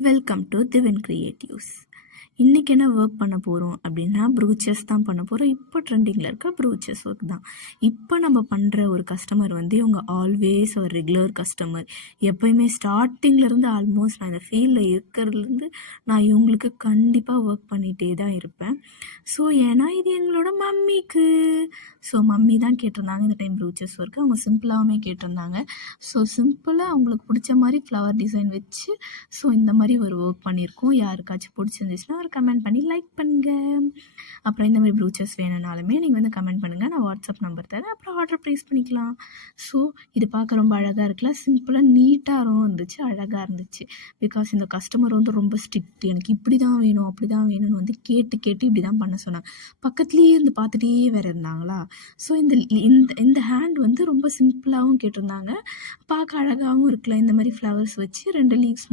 Welcome to திவன் creatives. இன்றைக்கி என்ன work பண்ண போகிறோம் அப்படின்னா ப்ரூச்சஸ் தான் பண்ண போகிறோம். இப்போ ட்ரெண்டிங்கில் இருக்க ப்ரூச்சஸ் ஒர்க் தான். இப்போ நம்ம பண்ணுற ஒரு கஸ்டமர் வந்து இவங்க ஆல்வேஸ் ஒரு ரெகுலர் கஸ்டமர். எப்போயுமே ஸ்டார்டிங்லேருந்து ஆல்மோஸ்ட் நான் இந்த ஃபீல்டில் இருக்கிறதுலேருந்து நான் இவங்களுக்கு கண்டிப்பாக ஒர்க் பண்ணிகிட்டே தான் இருப்பேன். ஸோ ஏன்னா இது எங்களோட மம்மிக்கு. ஸோ மம்மி தான் கேட்டிருந்தாங்க இந்த டைம் ப்ரூச்சஸ் ஒர்க்கு. அவங்க சிம்பிளாகவுமே கேட்டிருந்தாங்க. ஸோ சிம்பிளாக அவங்களுக்கு பிடிச்ச மாதிரி ஃப்ளவர் டிசைன் வச்சு ஸோ இந்த மாதிரி ஒரு ஒர்க் பண்ணியிருக்கோம். யாருக்காச்சும் பிடிச்சிருந்துச்சுன்னா ஒரு கமெண்ட் பண்ணி லைக் பண்ணுங்கள். அப்புறம் இந்த மாதிரி ப்ரூச்சஸ் வேணும்னாலுமே நீங்கள் வந்து கமெண்ட் பண்ணுங்கள். நான் வாட்ஸ்அப் நம்பர் தரேன். அப்புறம் ஆர்டர் ப்ளேஸ் பண்ணிக்கலாம். ஸோ இது பார்க்க ரொம்ப அழகாக இருக்குல்ல. சிம்பிளாக நீட்டாகவும் இருந்துச்சு, அழகாக இருந்துச்சு. பிகாஸ் இந்த கஸ்டமர் வந்து ரொம்ப ஸ்ட்ரிக்ட். எனக்கு இப்படி தான் வேணும் அப்படி தான் வேணும்னு வந்து கேட்டு இப்படி தான் பண்ண சொன்னாங்க. பக்கத்துலேயே இருந்து பார்த்துட்டே வேறு இருந்தாங்களா. ஸோ இந்த இந்த இந்த ஹேண்ட் வந்து ரொம்ப சிம்பிளாகவும் கேட்டிருந்தாங்க. பார்க்க அழகாகவும் இருக்கலாம். இந்த மாதிரி ஃப்ளவர்ஸ் வச்சு 2 லீவ்ஸ் மட்டும்